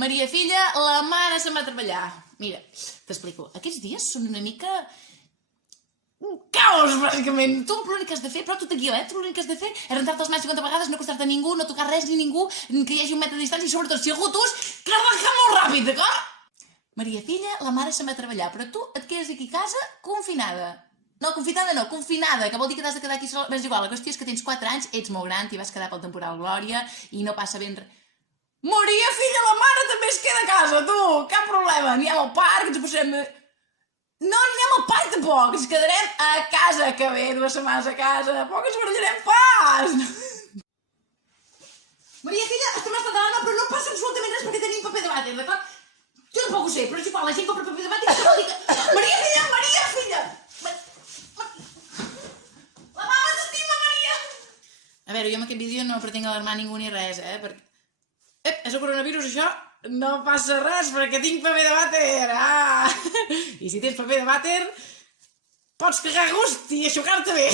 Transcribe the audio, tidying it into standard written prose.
Maria filla, la mare se'n va a treballar. Mira, t'explico. Aquests dies són una mica... un caos, bàsicament. Tu l'únic que has de fer, però tu tranquil, tu l'únic que has de fer és rentar-te els mans 50 vegades, no acostar-te a ningú, no tocar res ni ningú, que hi hagi un metre de distància i sobretot, si algú tus, que arrenca molt ràpid, d'acord? Maria filla, la mare se'n va a treballar, però tu et quedes aquí a casa confinada. No, confinada no, confinada, que vol dir que t'has de quedar aquí sola. És igual, la qüestió és que tens 4 anys, ets molt gran, t'hi vas quedar pel temporal Glòria i no passa ben res. Maria filla, la mare també es queda a casa, tu, cap problema. Anem al parc, ens passem... No anem al parc tampoc, ens quedarem a casa, que bé, 2 setmanes a casa, tampoc ens barallarem pas. Maria filla, estem estat d'alarma, però no passa absolutament res perquè tenim paper de vàter, d'acord? Jo tampoc ho sé, però és igual, la gent compra paper de vàter i això vol dir que... Maria filla! La mama t'estima, Maria! A veure, jo amb aquest vídeo no pretenc alarmar ningú ni res, perquè... És el coronavirus, això? No passa res, perquè tinc paper de vàter! I si tens paper de vàter, pots cagar a gust i aixugar-te bé!